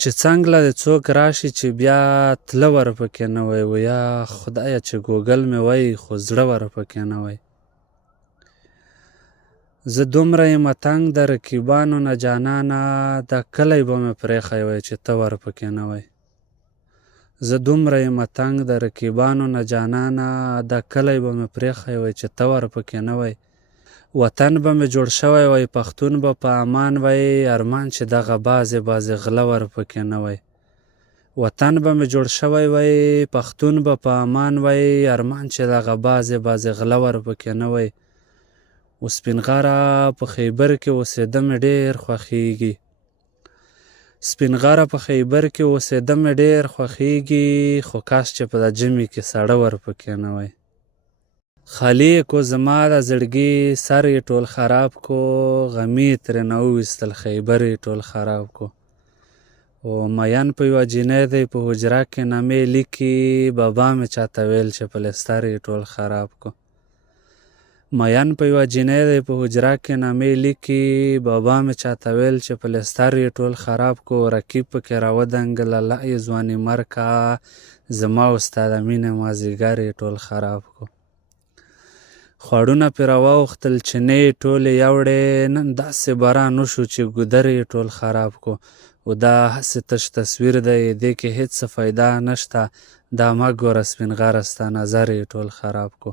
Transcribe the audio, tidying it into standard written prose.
چې څنګله د څوک راشي چې بیا تله ورپکې نه وی ویا خدایه چې ګوګل مې وی خو زړه ورپکې نه وی. زه دومره یم تنګ د رقیبانو نه جانانه دا کلی به مې پرېښی وی چې ته ورپکې نه وی. زه دومره یم تنګ د رقیبانو نه جانانه دا کلی به مې پرېښی وی چې ته ورپکې نه وی. وطن به مې جوړ شوی وی پښتون به په امان وی ارمان چې دغه بازې غله ورپکې نه وی. وطن به مې جوړ شوی وی پښتون به په امان وی ارمان چې دغه بازې غله ورپکې نه وی. اوس سپین غره په خیبر کې اوسېده مې ډېر خوښیږي. سپین غره په خیبر کې اوسېده مې ډېر خوښیږي خو کاش چې په د ژمي کې ساړه ورپکې نه وی. خالي کو زما د زړګي سر یې ټول خراب کو غمي ترېنه وویستل خیبر یې ټول خراب کو. او مین په یوه جینۍ دی په حجره کې نامې لیکي بابا مې چاته ویل چې پلستر یې ټول خراب کو. مین په یوه جینۍ دی په حجره کې نامې لیکي بابا مې چاته ویل چې پلستر یې ټول خراب کو. رقیب پکې راودنګل الله یې ځواني مرکه زما او ستا د مینې مازدیګر یې ټول خراب کو. خوړونه پرې راواوښتل چینې یې ټولې یوړې نن داسې باران وشو چې ګودر یې ټول خراب کو. او دا هسې تش تصویر دی دې کې هېڅ څه فایده نشته دا مه ګوره سپین غره ستا نظر یې ټول خراب کو.